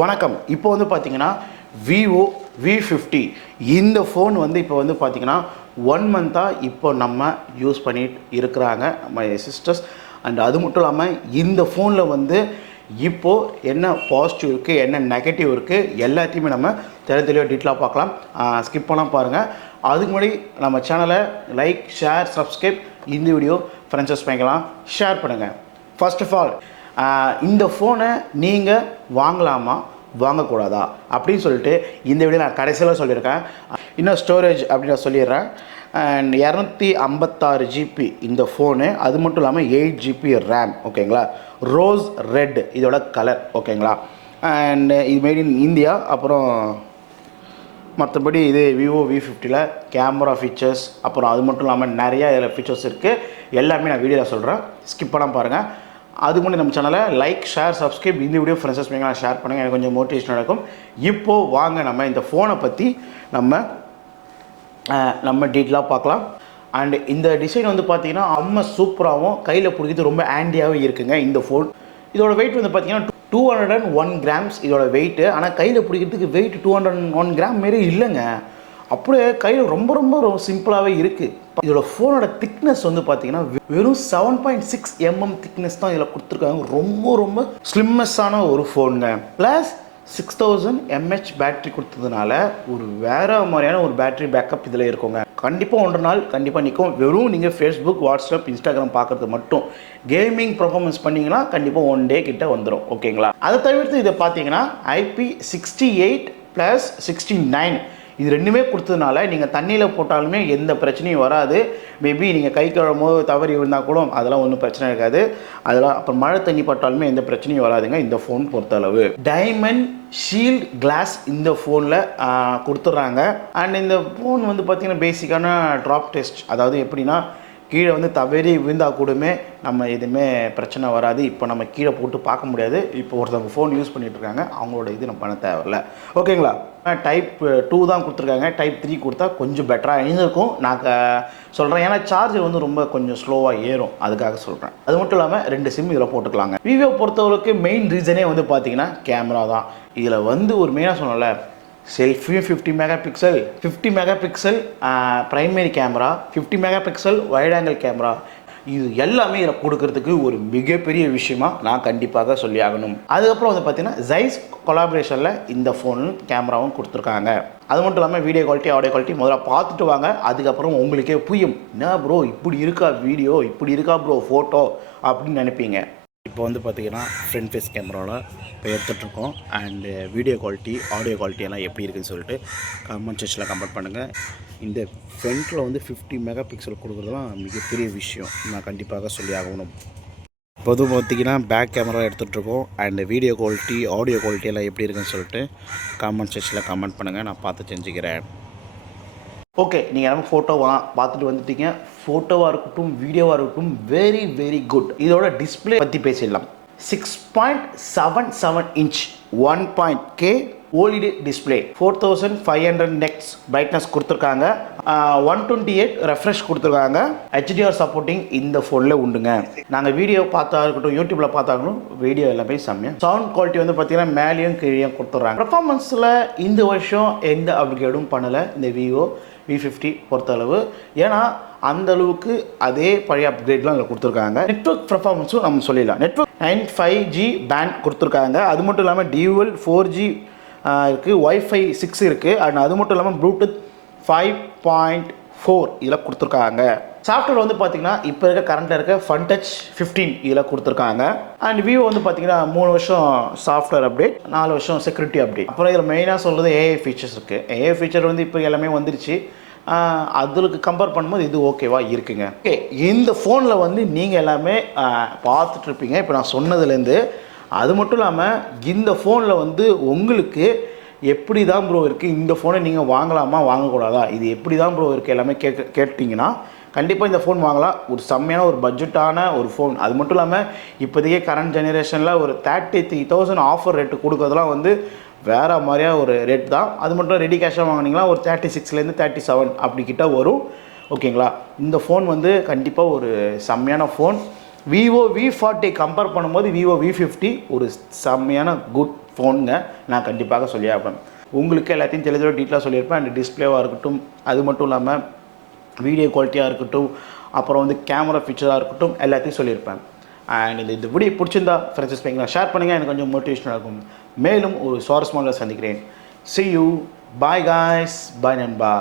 வணக்கம். இப்போ வந்து பார்த்தீங்கன்னா Vivo v50 இந்த ஃபோன் வந்து இப்போ வந்து பார்த்தீங்கன்னா 1 மந்த்தாக இப்போ நம்ம யூஸ் பண்ணிட்டு இருக்கிறாங்க மை சிஸ்டர்ஸ். அண்ட் அது மட்டும் இல்லாமல் இந்த ஃபோனில் வந்து இப்போது என்ன பாசிட்டிவ் இருக்குது, என்ன நெகட்டிவ் இருக்குது, எல்லாத்தையுமே நம்ம தெளிவாக டீட்டெயிலாக பார்க்கலாம். ஸ்கிப் பண்ணால் பாருங்கள். அதுக்கு முன்னாடி நம்ம சேனலை லைக், ஷேர், சப்ஸ்கிரைப், இந்த வீடியோ ஃப்ரெண்ட்ஸஸ் பண்ணிக்கலாம், ஷேர் பண்ணுங்கள். ஃபர்ஸ்ட் ஆஃப் ஆல் இந்த ஃபோனை நீங்கள் வாங்கலாமா வாங்கக்கூடாதா அப்படின்னு சொல்லிட்டு இந்த வீடியோ நான் கடைசியில் சொல்லியிருக்கேன். இன்னும் ஸ்டோரேஜ் அப்படின்னு நான் சொல்லிடுறேன். அண்ட் 256 ஜிபி இந்த ஃபோனு. அது மட்டும் இல்லாமல் 8 ஜிபி ரேம். ஓகேங்களா? ரோஸ் ரெட் இதோட கலர். ஓகேங்களா? அண்ட் இது மேட் இன் இந்தியா. அப்புறம் மற்றபடி இது Vivo v50ல் கேமரா ஃபீச்சர்ஸ், அப்புறம் அது மட்டும் இல்லாமல் நிறையா இதில் ஃபீச்சர்ஸ் இருக்குது. எல்லாமே நான் வீடியோவில் சொல்கிறேன், ஸ்கிப் பண்ணாமல் பாருங்கள். அதுக்கு முன்னாடி நம்ம சேனலை லைக், ஷேர், சப்ஸ்கிரைப், இந்த வீடியோ ஃப்ரெண்ட்ஸஸ் பண்ணிங்கன்னா ஷேர் பண்ணுங்கள், எனக்கு கொஞ்சம் மோட்டிவேஷன் நடக்கும். இப்போது வாங்க நம்ம இந்த ஃபோனை பற்றி நம்ம டீட்டெயிலாக பார்க்கலாம். அண்ட் இந்த டிசைன் வந்து பார்த்தீங்கன்னா அம்மா சூப்பராகவும் கையில் பிடிக்கிறது ரொம்ப ஹேண்டியாகவும் இருக்குங்க இந்த ஃபோன். இதோட வெயிட் வந்து பார்த்தீங்கன்னா 201 கிராம்ஸ் இதோட வெயிட்டு. ஆனால் கையில் பிடிக்கிறதுக்கு வெயிட் 201 கிராம் மாரி இல்லைங்க, அப்படியே கையில் ரொம்ப ரொம்ப ரொம்ப சிம்பிளாகவே இருக்குது. இதோட ஃபோனோட திக்னஸ் வந்து பார்த்தீங்கன்னா வெறும் 7.6 mm திக்னஸ் தான் இதில் கொடுத்துருக்காங்க. ரொம்ப ரொம்ப ஸ்லிம்மஸ்ஸான ஒரு ஃபோனுங்க. ப்ளஸ் 6000 mAh பேட்ரி கொடுத்ததுனால ஒரு வேறு மாதிரியான ஒரு பேட்ரி பேக்கப் இதில் இருக்குங்க. கண்டிப்பாக 1 நாள் கண்டிப்பாக நிற்கும். வெறும் நீங்கள் ஃபேஸ்புக், வாட்ஸ்அப், இன்ஸ்டாகிராம் பார்க்குறது மட்டும் கேமிங் பர்ஃபார்மன்ஸ் பண்ணிங்கன்னா கண்டிப்பாக 1 டே கிட்ட வந்துடும். ஓகேங்களா? அதை தவிர்த்து இதை பார்த்தீங்கன்னா IP68+69 இது ரெண்டுமே கொடுத்ததுனால நீங்கள் தண்ணியில் போட்டாலுமே எந்த பிரச்சனையும் வராது. மேபி நீங்கள் கை கழுவும் தவறி இருந்தால் கூட அதெல்லாம் ஒன்றும் பிரச்சனை இருக்காது. அதெல்லாம் அப்புறம் மழை தண்ணி பட்டாலுமே எந்த பிரச்சனையும் வராதுங்க இந்த ஃபோன் பொறுத்தளவு. டைமண்ட் ஷீல்ட் கிளாஸ் இந்த ஃபோனில் கொடுத்துட்றாங்க. அண்ட் இந்த ஃபோன் வந்து பார்த்திங்கன்னா பேசிக்கான ட்ராப் டெஸ்ட், அதாவது எப்படின்னா கீழே வந்து தவறி விழுந்தால் கூடமே நம்ம எதுவுமே பிரச்சனை வராது. இப்போ நம்ம கீழே போட்டு பார்க்க முடியாது. இப்போ ஒருத்தவங்க ஃபோன் யூஸ் பண்ணிகிட்டு இருக்காங்க, அவங்களோட இது நம்ம பண்ண தேவையில்ல. ஓகேங்களா? டைப் 2 தான் கொடுத்துருக்காங்க. டைப் 3 கொடுத்தா கொஞ்சம் பெட்டராக இருந்திருக்கும் நான் சொல்கிறேன். ஏன்னா சார்ஜர் வந்து ரொம்ப கொஞ்சம் ஸ்லோவாக ஏறும், அதுக்காக சொல்கிறேன். அது மட்டும் இல்லாமல் 2 சிம் இதில் போட்டுக்கலாங்க. Vivo பொறுத்தவரைக்கு மெயின் ரீசனே வந்து பார்த்தீங்கன்னா கேமரா தான். இதில் வந்து ஒரு மெயினாக சொன்னல, செல்ஃபியும் 50 mega pixel, 50 mega pixel primary camera, 50 mega pixel wide angle camera, இது எல்லாமே இதில் கொடுக்கறதுக்கு ஒரு மிகப்பெரிய விஷயமா நான் கண்டிப்பாக சொல்லி ஆகணும். அதுக்கப்புறம் வந்து பார்த்தீங்கன்னா ஜைஸ் கொலாபரேஷனில் இந்த ஃபோன் கேமராவும் கொடுத்துருக்காங்க. அது மட்டும் இல்லாமல் வீடியோ குவாலிட்டி, ஆடியோ குவாலிட்டி முதல்ல பார்த்துட்டு வாங்க, அதுக்கப்புறம் உங்களுக்கே புரியும். என்ன ப்ரோ இப்படி இருக்கா வீடியோ, இப்படி இருக்கா ப்ரோ ஃபோட்டோ அப்படின்னு நினைப்பீங்க. இப்போ வந்து பார்த்தீங்கன்னா ஃப்ரண்ட் ஃபேஸ் கேமராவில் இப்போ எடுத்துகிட்ருக்கோம். And video quality, audio quality எல்லாம் எப்படி இருக்குதுன்னு சொல்லிட்டு கமெண்ட் செக்ஷனில் கமெண்ட் பண்ணுங்கள். இந்த ஃப்ரண்ட்டில் வந்து 50 மெகா பிக்சல் கொடுக்குறதுலாம் மிகப்பெரிய விஷயம், நான் கண்டிப்பாக சொல்லி ஆகணும். பொதுவாக பார்த்திங்கன்னா பேக் கேமரா எடுத்துகிட்ருக்கோம். And video quality, audio quality எல்லாம் எப்படி இருக்குன்னு சொல்லிட்டு கமெண்ட் செக்ஷனில் கமெண்ட் பண்ணுங்கள், நான் பார்த்து தெரிஞ்சுக்கிறேன். ஓகே, நீங்கள் நம்ம ஃபோட்டோவாக பார்த்துட்டு வந்துட்டீங்க. ஃபோட்டோவாக இருக்கட்டும், வீடியோவாக இருக்கட்டும், வெரி வெரி குட். இதோட டிஸ்பிளே பற்றி பேசிடலாம். 6.77 inch 1.K OLED display, 4500 nets brightness கொடுத்துருக்காங்க. 128 ரெஃப்ரெஷ் கொடுத்துருக்காங்க. HDR சப்போர்ட்டிங் இந்த ஃபோனில் உண்டுங்க. நாங்கள் வீடியோ பார்த்தா இருக்கட்டும், யூடியூப்பில் பார்த்தா இருக்கட்டும், வீடியோ எல்லாமே செம்மையாக. சவுண்ட் குவாலிட்டி வந்து பார்த்தீங்கன்னா மேலேயும் கீழேயும் கொடுத்துட்றாங்க. பர்ஃபார்மன்ஸில் இந்த வருஷம் எந்த அப்கிரேடும் பண்ணலை இந்த Vivo v50 பொறுத்தளவு. ஏன்னா அந்த அளவுக்கு அதே பழைய அப்கிரேட்லாம் அதில் கொடுத்துருக்காங்க. நெட்வொர்க் பர்ஃபார்மன்ஸும் நம்ம சொல்லிடலாம். நெட்வொர்க் 95G பேண்ட் கொடுத்துருக்காங்க. அது மட்டும் இல்லாமல் டியூவல் 4G இருக்குது, Wi-Fi 6 இருக்குது. அண்ட் அது மட்டும் இல்லாமல் ப்ளூடூத் 5.4 இதில் கொடுத்துருக்காங்க. சாஃப்ட்வேர் வந்து பார்த்தீங்கன்னா இப்போ இருக்க கரண்ட்டில் இருக்க FunTouch 15 இதில் கொடுத்துருக்காங்க. அண்ட் Vivo வந்து பார்த்தீங்கன்னா 3 வருஷம் சாஃப்ட்வேர் அப்டேட், 4 வருஷம் செக்யூரிட்டி அப்டேட். அப்புறம் இதில் மெயினாக சொல்கிறது AI ஃபீச்சர்ஸ் இருக்குது. AI ஃபீச்சர் வந்து இப்போ எல்லாமே வந்துருச்சு. அதுக்கு கம்பேர் பண்ணும்போது இது ஓகேவா இருக்குங்க. ஓகே, இந்த ஃபோனில் வந்து நீங்கள் எல்லாமே பார்த்துட்ருப்பீங்க இப்போ நான் சொன்னதுலேருந்து. அது மட்டும் இல்லாமல் இந்த ஃபோனில் வந்து உங்களுக்கு எப்படி தான் ப்ரோ இருக்குது, இந்த ஃபோனை நீங்கள் வாங்கலாமா வாங்கக்கூடாதா, இது எப்படி தான் ப்ரோ இருக்குது எல்லாமே கேட்டிங்கன்னா கண்டிப்பாக இந்த ஃபோன் வாங்கலாம். ஒரு செம்மையான ஒரு பட்ஜெட்டான ஒரு ஃபோன். அது மட்டும் இல்லாமல் இப்போதையே கரண்ட் ஜெனரேஷனில் ஒரு 33,000 ஆஃபர் ரேட்டு கொடுக்கறதுலாம் வந்து வேறு மாதிரியாக ஒரு ரேட் தான். அது மட்டும் ரெடி கேஷாக வாங்கினீங்களா ஒரு 36லேருந்து 37 அப்படி கிட்ட வரும். ஓகேங்களா? இந்த ஃபோன் வந்து கண்டிப்பாக ஒரு செம்மையான ஃபோன். Vivo v40 கம்பேர் பண்ணும்போது Vivo v50 ஒரு செம்மையான குட் ஃபோனுங்க நான் கண்டிப்பாக சொல்லியாப்பேன். உங்களுக்கு எல்லாத்தையும் தெளிவாக டீட்டெயிலாக சொல்லியிருப்பேன். அண்ட் டிஸ்பிளேவாக இருக்கட்டும், அது மட்டும் இல்லாமல் வீடியோ குவாலிட்டியாக இருக்கட்டும், அப்புறம் வந்து கேமரா ஃபீச்சராக இருக்கட்டும், எல்லாத்தையும் சொல்லியிருப்பேன். அண்ட் இந்த வீடியோ பிடிச்சிருந்தா ஃப்ரெண்ட்ஸ் பைக்கில் ஷேர் பண்ணுங்கள், எனக்கு கொஞ்சம் மோட்டிவேஷனாக இருக்கும். மேலும் ஒரு சுவாரஸ்யமாக சந்திக்கிறேன். See you. Bye guys. Bye நண்பா.